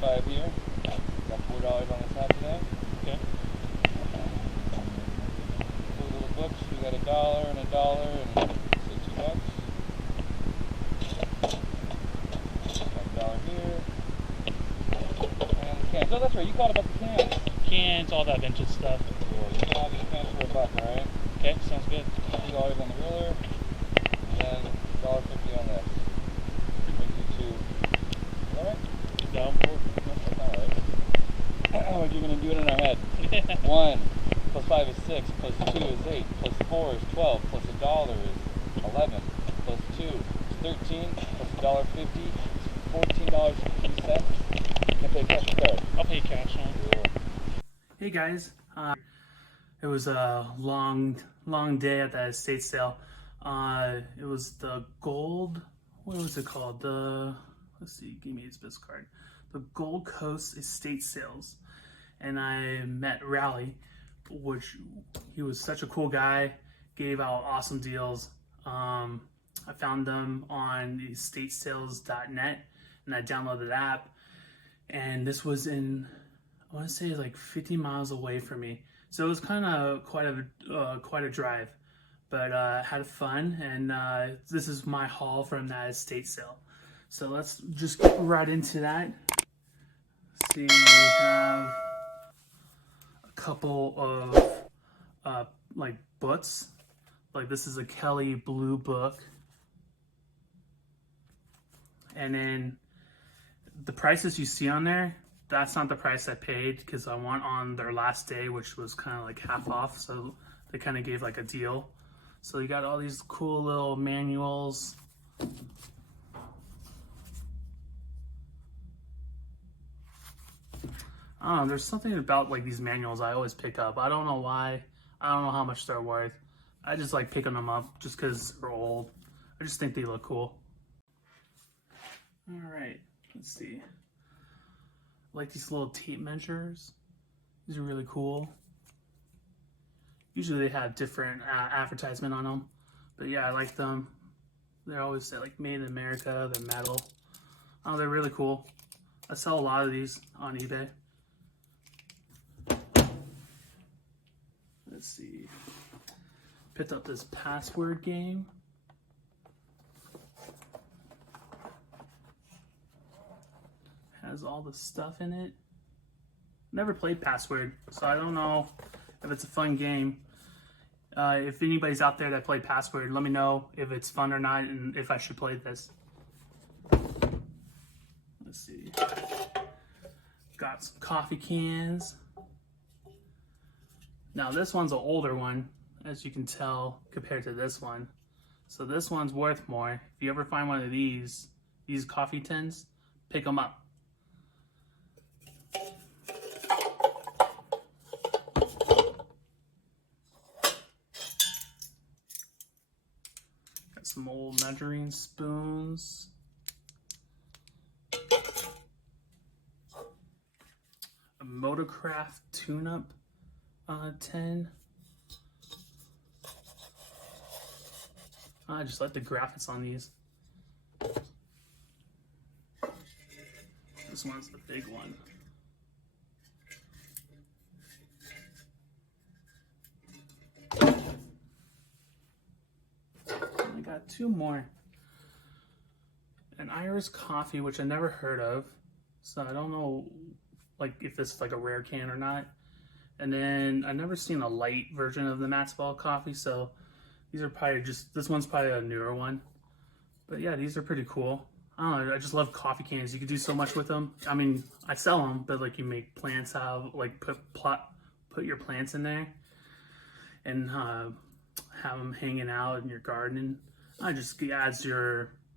$1.25 here. Got $4 on the side today. Okay. Two little books. We got $1 and $1 and say $2. Got $1 here. And the cans. Oh, that's right. You got about the cans. Cans, all that vintage stuff. Cool. You can have these cans for $1, right? Okay, sounds good. $2 on the reeler, and then $1.50 on this. Brings you to. Is that right? No. That's not right. We're going to do it in our head. 1 plus 5 is 6, plus 2 is 8, plus 4 is 12, plus $1 is 11, plus 2 is 13, plus $1.50 is $14.50. You can pay cash or card. I'll pay cash on. Cool. Hey guys, it was a long day at that estate sale. It was the Gold, what was it called? Let's see, give me his business card. The Gold Coast Estate Sales. And I met Rally, which he was such a cool guy, gave out awesome deals. I found them on estatesales.net and I downloaded the app. And this was in, I want to say like 50 miles away from me. So it was kind of quite a drive, but had fun. And this is my haul from that estate sale. So let's just get right into that. See, we have a couple of like books. Like this is a Kelly Blue book. And then the prices you see on there, that's not the price I paid because I went on their last day, which was kind of like half off. So they kind of gave like a deal. So you got all these cool little manuals. I don't know, there's something about like these manuals I always pick up. I don't know why. I don't know how much they're worth. I just like picking them up just because they're old. I just think they look cool. All right, let's see. I like these little tape measures. These are really cool. Usually they have different advertisement on them, but yeah, I like them. They're always say like made in America. They're metal. Oh, they're really cool. I sell a lot of these on eBay. Let's see. Picked up this password game. Has all the stuff in it. Never played Password, so I don't know if it's a fun game. If anybody's out there that played Password, let me know if it's fun or not and if I should play this. Let's see. Got some coffee cans. Now this one's an older one, as you can tell, compared to this one. So this one's worth more. If you ever find one of these coffee tins, pick them up. Got some old measuring spoons. A Motorcraft tune-up tin. I just like the graphics on these. This one's the big one. I got two more. An Irish coffee, which I never heard of, so I don't know like if this is like a rare can or not. And then I've never seen a light version of the Matt's Ball coffee, so these are probably just, this one's probably a newer one. But yeah, these are pretty cool. I don't know, I just love coffee cans. You can do so much with them. I mean, I sell them, but like you make plants out, like put your plants in there and have them hanging out in your garden. It just adds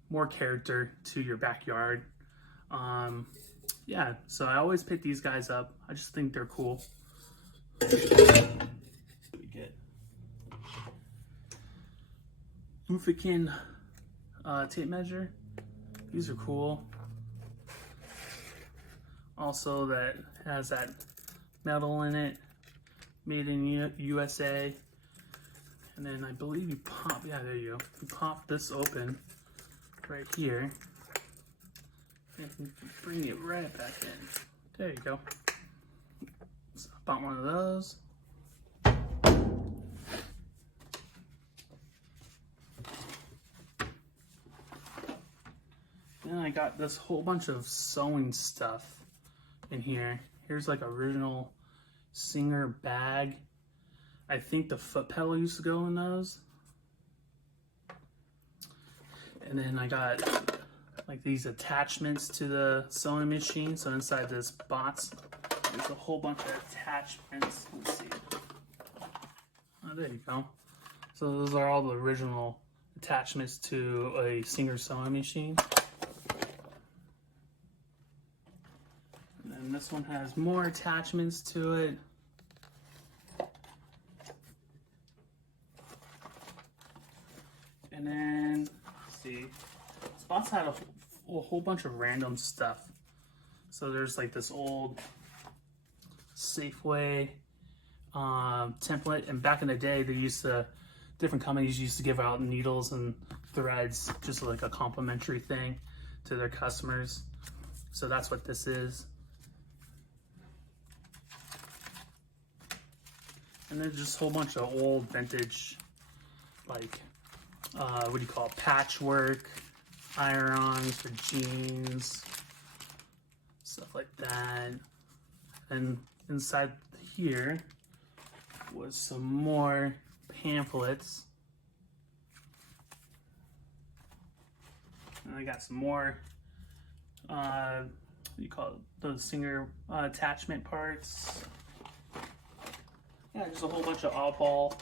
more character to your backyard. Yeah, so I always pick these guys up. I just think they're cool. What do we get? Lufican tape measure. These are cool. Also, that has that metal in it, made in USA. And then I believe you pop, yeah, there you go. You pop this open right here, And bring it right back in. There you go. So I bought one of those. Then I got this whole bunch of sewing stuff in here. Here's like original Singer bag. I think the foot pedal used to go in those. And then I got like these attachments to the sewing machine. So inside this box, there's a whole bunch of attachments. Let's see. Oh, there you go. So those are all the original attachments to a Singer sewing machine. And then this one has more attachments to it. And then, let's see, this box had a whole bunch of random stuff. So there's like this old Safeway template, and back in the day, they used to, different companies used to give out needles and threads, just like a complimentary thing to their customers. So that's what this is. And there's just a whole bunch of old vintage, like, what do you call it, patchwork, iron-ons for jeans, stuff like that. And inside here was some more pamphlets. And I got some more, what do you call it, those Singer attachment parts. Yeah, just a whole bunch of oddball,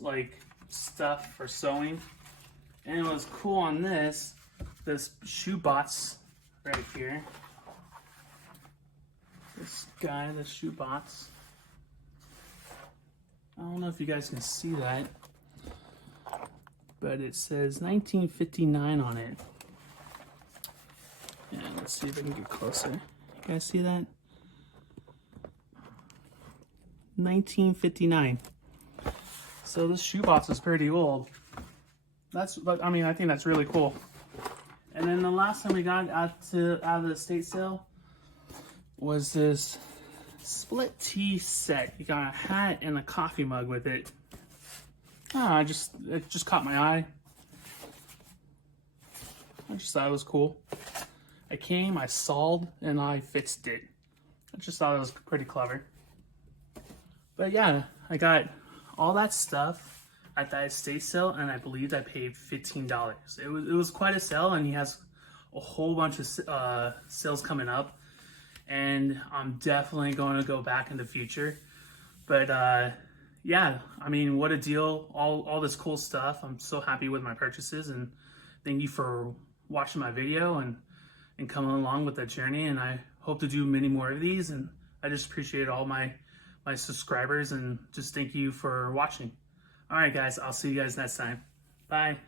like, stuff for sewing. And what's cool on this shoe box right here. This guy, the shoe box. I don't know if you guys can see that, but it says 1959 on it. Yeah, let's see if I can get closer. You guys see that? 1959. So this shoebox is pretty old. But I mean, I think that's really cool. And then the last time we got out of the estate sale was this split tea set. You got a hat and a coffee mug with it. It just caught my eye. I just thought it was cool. I sawed, and I fixed it. I just thought it was pretty clever. But yeah, I got all that stuff at that estate sale, and I believe I paid $15. It was quite a sale, and he has a whole bunch of sales coming up, and I'm definitely going to go back in the future. But yeah, I mean, what a deal! All this cool stuff. I'm so happy with my purchases, and thank you for watching my video and coming along with that journey. And I hope to do many more of these, and I just appreciate all my subscribers, and just thank you for watching. All right, guys, I'll see you guys next time. Bye.